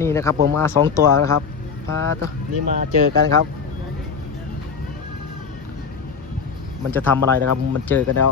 นี่นะครับผมมาสองตัวนะครับพาตัวนี่มาเจอกันครับ มันจะทำอะไรนะครับ มันเจอกันแล้ว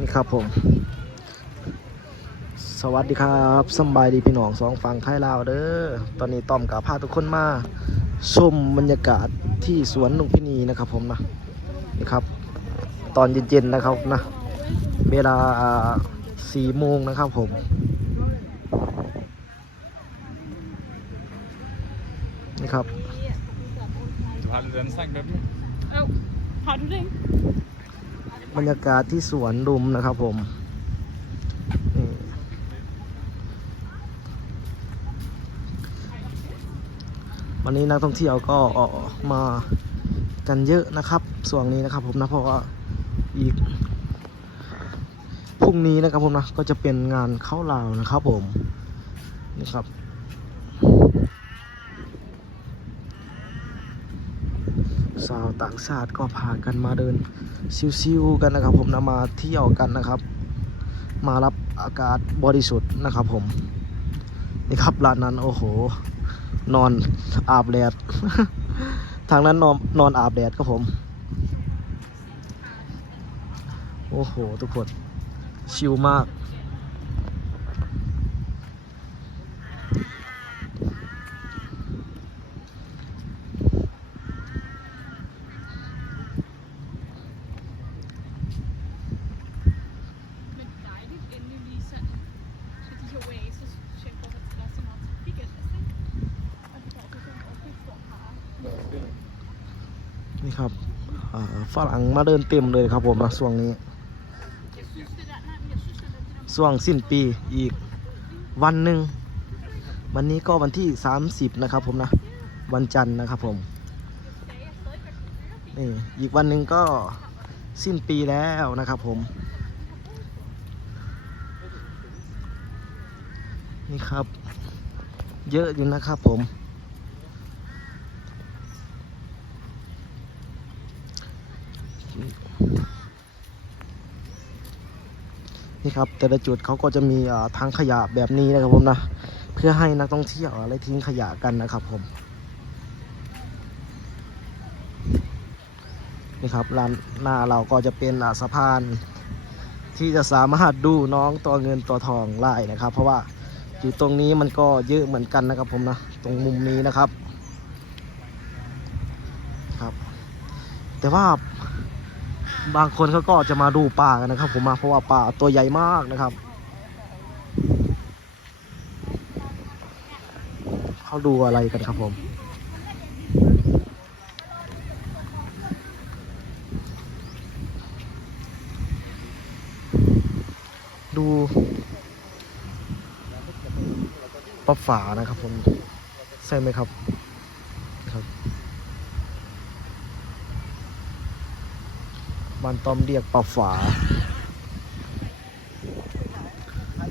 นี่ครับผม สวัสดีครับสำบายดีพี่น้องสองฝั่งไทยลาวเด้อตอนนี้ต้อมกับพาทุกคนมาชมบรรยากาศที่สวนลุงพินีนะครับผมนะนี่ครับ ตอนเย็นๆนะครับนะเวลาสี่โมงนะครับผมนี่ครับ Du har lidt anden sang med dem, ikke? Jo. Har du det ikke? บรรยากาศที่สวนลุมนะครับผมวันนี้นักท่องเที่ยวก็ออกมากันเยอะนะครับส่วนนี้นะครับผมนะเพราะว่าอีกพรุ่งนี้นะครับผมนะก็จะเป็นงานเข้าลาวนะครับผมนี่ครับ สาวต่างชาติก็พากันมาเดินซิวๆกันนะครับ ผมนะมาเที่ยวกันนะครับ มารับอากาศบริสุทธิ์นะครับ ผมนี่ครับร้านนั้นโอ้โห นอนอาบแดดทางนั้นนอนนอนอาบแดดครับผม โอ้โห ทุกคนชิลมาก ครับฝรั่งมาเดินเต็มเลยครับผมนะช่วงนี้ Jeg synes det der, nej, men jeg synes det der, det der ช่วงสิ้นปีอีกวันหนึ่งวันนี้ก็วันที่ 30 นะครับผมนะ วันจันทร์นะครับผมนี่อีกวันหนึ่งก็สิ้นปีแล้วนะครับผม นี่ครับ เยอะอยู่นะครับผม นี่ครับแต่ละจุดเขาก็จะมีทางขยะแบบนี้นะครับผมนะ เพื่อให้นักท่องเที่ยวอะไรทิ้งขยะกันนะครับผมนี่ครับร้านหน้าเราก็จะเป็นสะพาน ที่จะสามารถดูน้องตัวเงินตัวทองไล่นะครับ เพราะว่าอยู่ตรงนี้มันก็เยอะเหมือนกันนะครับผมนะตรงมุมนี้นะครับครับ แต่ว่า บางคนเขาก็จะมาดูปลากันนะครับ ผมมาเพราะว่าปลาตัวใหญ่มากนะครับเขาดูอะไรกันครับผมดูปลาฝานะครับผมใช่ไหมครับครับ บ้านต้อมเรียกปลาฝา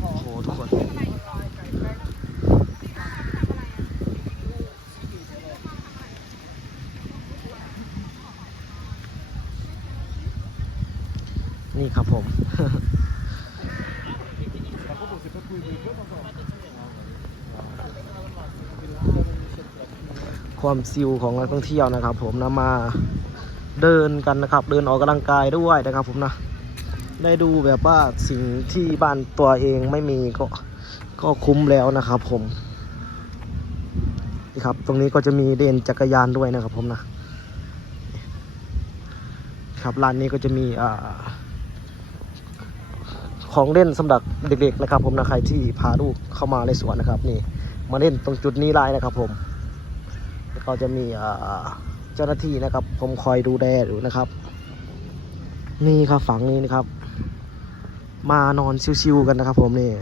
โอ้โหทุกคน นี่ครับผม ความซิวของนักท่องเที่ยวนะครับผมนะมา เดินกันนะครับ เดินออกกำลังกายด้วยนะครับผมนะได้ดูแบบว่าสิ่งที่บ้านตัวเองไม่มีก็ก็คุ้มแล้วนะครับ ผมนี่ครับ ตรงนี้ก็จะมีเลนจักรยานด้วยนะครับผมนะครับร้านนี้ก็จะมีอ่าของเล่นสำหรับเด็กๆนะครับ ผมนะใครที่พาลูกเข้ามาในสวนนะครับ นี่ มาเล่นตรงจุดนี้ได้นะครับ ผมแล้วก็จะมีอ่า เจ้าหน้าที่นะครับ ผมคอยดูแลอยู่นะครับ นี่ครับฝั่งนี้นะครับ มานอนชิวๆกันนะครับ ผมนี่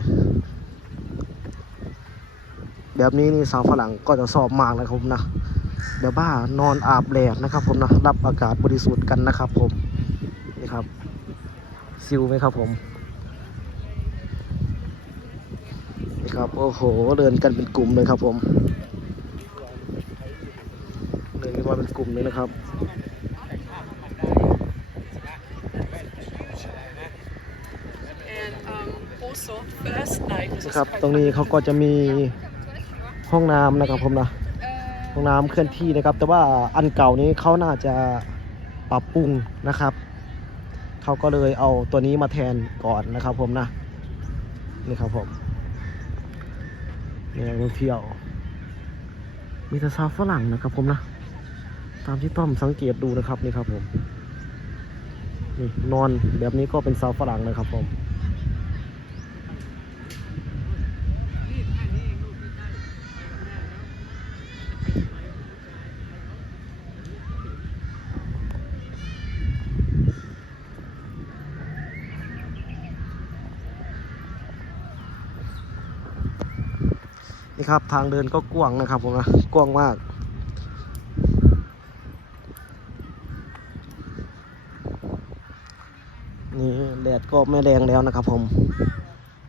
แบบนี้นี่สาวฝรั่งก็จะชอบมากนะครับผมนะแบบว่านอนอาบแดดนะครับ ผมนะรับอากาศบริสุทธิ์กันนะครับ ผมนี่ครับซิวไหมครับผมนี่ครับโอ้โหเดินกันเป็นกลุ่มเลยครับผม เดินกันมาเป็นกลุ่มเลยนะครับ And um, also first night นะครับ ตรงนี้เขาก็จะมีห้องน้ำนะครับผมนะ ห้องน้ำเคลื่อนที่นะครับ แต่ว่าอันเก่านี้เขาน่าจะปรับปรุงนะครับ เขาก็เลยเอาตัวนี้มาแทนก่อนนะครับผมนะ นี่ครับผมนี่นักท่องเที่ยว มีแต่ชาวฝรั่งนะครับผมนะ ตามที่ต้อมสังเกตดูนะครับนี่ครับผมนี่นอนแบบนี้ก็เป็นชาฝรั่งนะครับผมนี่ครับทางเดินก็กว้างนะครับผมนะกว้างมาก นี่แดดก็ไม่แรงแล้วนะครับผม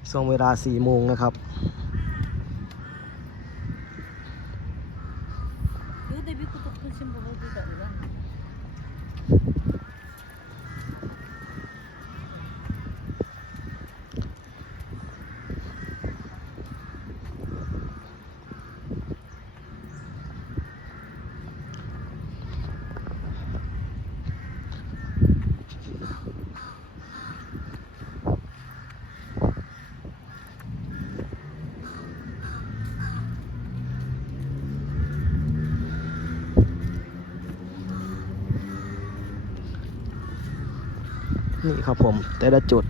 ช่วงเวลาสี่โมงนะครับ นี่ครับผมแต่ละจุด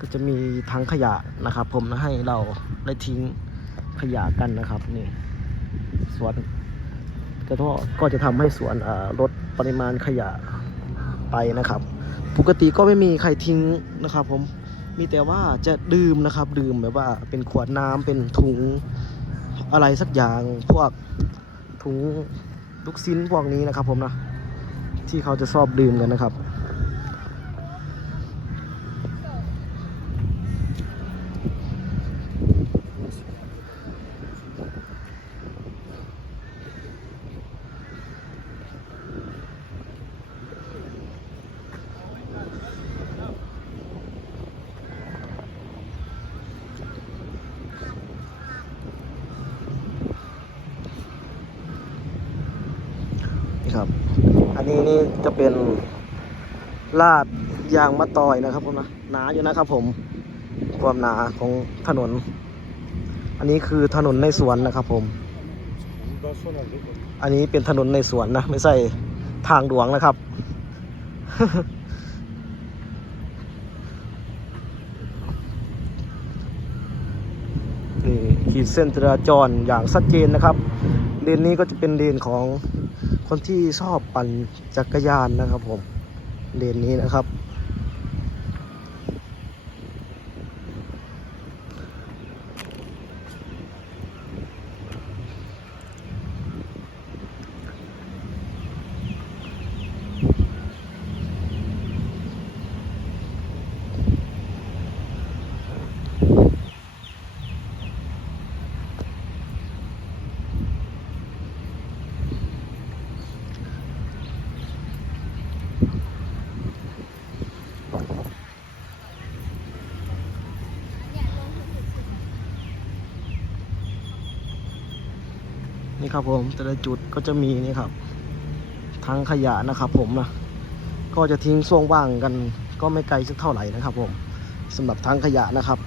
ก็จะมีถังขยะนะครับ ผมนะให้เราได้ทิ้งขยะกันนะครับนี่สวนก็ก็ก็จะทำให้สวนลดปริมาณขยะไปนะครับ ปกติก็ไม่มีใครทิ้งนะครับ ผมมีแต่ว่าจะดื่มนะครับ ดื่มแบบว่าเป็นขวดน้ำเป็นถุงอะไรสักอย่างพวกถุงลูกชิ้นพวกนี้นะครับ ผมนะที่เขาจะชอบดื่มกันนะครับ ครับ อันนี้นี่จะเป็นลาดยางมะตอยนะครับผมนะหนาอยู่นะครับ ผมความหนาของถนน อันนี้คือถนนในสวนนะครับ ผม อันนี้เป็นถนนในสวนนะไม่ใช่ทางหลวงนะครับ นี่ขีดเส้นจราจรอย่างชัดเจนนะครับเลนนี้ก็จะเป็นเลนของ คนที่ชอบปั่นจักรยานนะครับผมเลนนี้นะครับ นี่ครับผมแต่ละจุดก็จะมีนี่ครับทั้งขยะนะครับผมนะก็จะทิ้งช่วงว่างกันก็ไม่ไกลสักเท่าไหร่นะครับผมสำหรับทั้งขยะนะครับ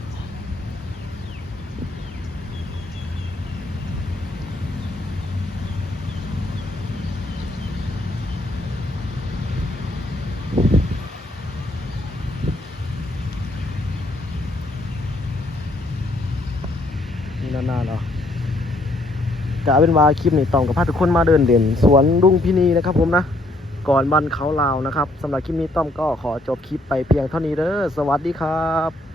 นี่นานๆเนาะ กะเป็นว่าคลิปนี้ต้องกับพาทุกคนมาเดินเด่น สวนลุงพินีนะครับผมนะ ก่อนวันเขาลาวนะครับสำหรับคลิปนี้ต้อมก็ขอจบคลิปไปเพียงเท่านี้เด้อสวัสดีครับ